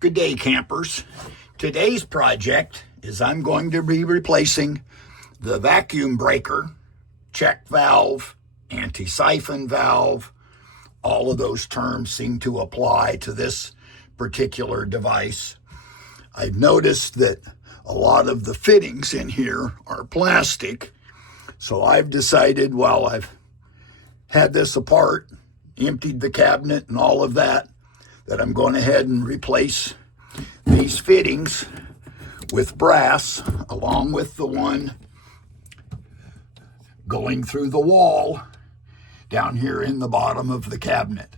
Good day, campers. Today's project is I'm going to be replacing the vacuum breaker, check valve, anti-siphon valve. All of those terms seem to apply to this particular device. I've noticed that a lot of the fittings in here are plastic, so I've decided while I've had this apart, emptied the cabinet and all of that, that I'm going ahead and replace these fittings with brass, along with the one going through the wall down here in the bottom of the cabinet.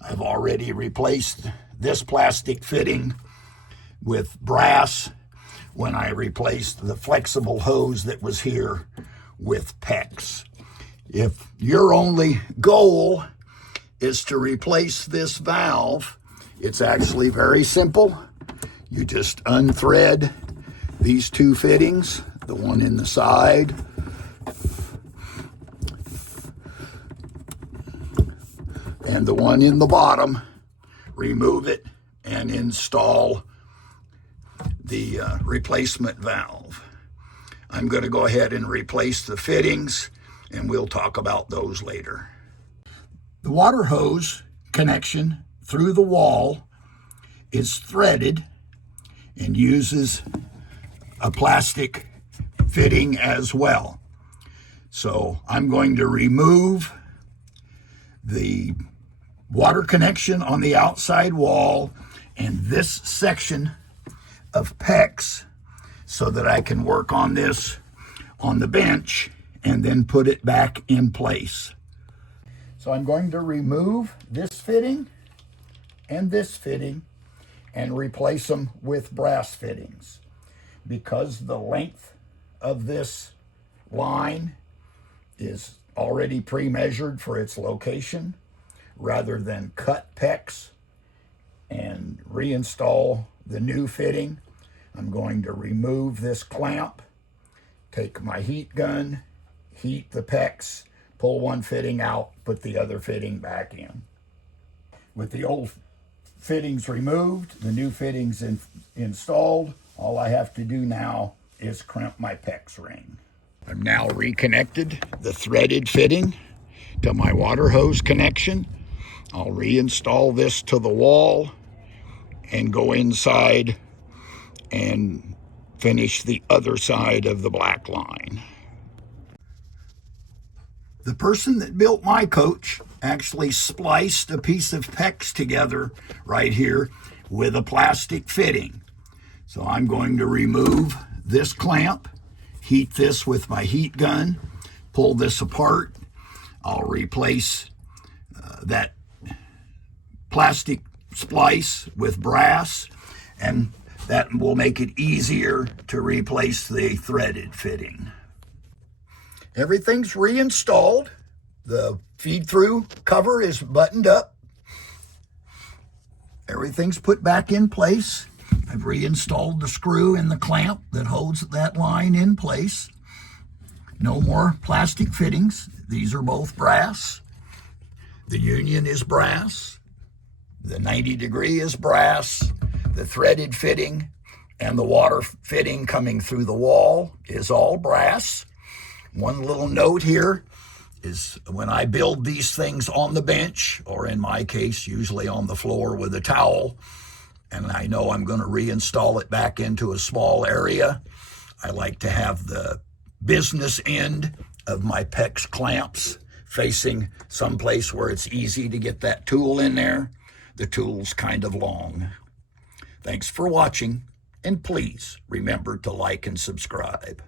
I've already replaced this plastic fitting with brass when I replaced the flexible hose that was here with PEX. If your only goal is to replace this valve, it's actually very simple. You just unthread these two fittings, the one in the side and the one in the bottom, remove it and install the replacement valve. I'm going to go ahead and replace the fittings, and we'll talk about those later. The water hose connection through the wall is threaded and uses a plastic fitting as well. So I'm going to remove the water connection on the outside wall and this section of PEX so that I can work on this on the bench and then put it back in place. So I'm going to remove this fitting and this fitting and replace them with brass fittings. Because the length of this line is already pre-measured for its location, rather than cut PEX and reinstall the new fitting, I'm going to remove this clamp, take my heat gun, heat the PEX, pull one fitting out, put the other fitting back in. With the old fittings removed, the new fittings installed, all I have to do now is crimp my PEX ring. I've now reconnected the threaded fitting to my water hose connection. I'll reinstall this to the wall and go inside and finish the other side of the black line. The person that built my coach actually spliced a piece of PEX together right here with a plastic fitting. So I'm going to remove this clamp, heat this with my heat gun, pull this apart. I'll replace that plastic splice with brass, and that will make it easier to replace the threaded fitting. Everything's reinstalled. The feed-through cover is buttoned up. Everything's put back in place. I've reinstalled the screw in the clamp that holds that line in place. No more plastic fittings. These are both brass. The union is brass. The 90 degree is brass. The threaded fitting and the water fitting coming through the wall is all brass. One little note here is when I build these things on the bench, or in my case, usually on the floor with a towel, and I know I'm going to reinstall it back into a small area, I like to have the business end of my PEX clamps facing someplace where it's easy to get that tool in there. The tool's kind of long. Thanks for watching, and please remember to like and subscribe.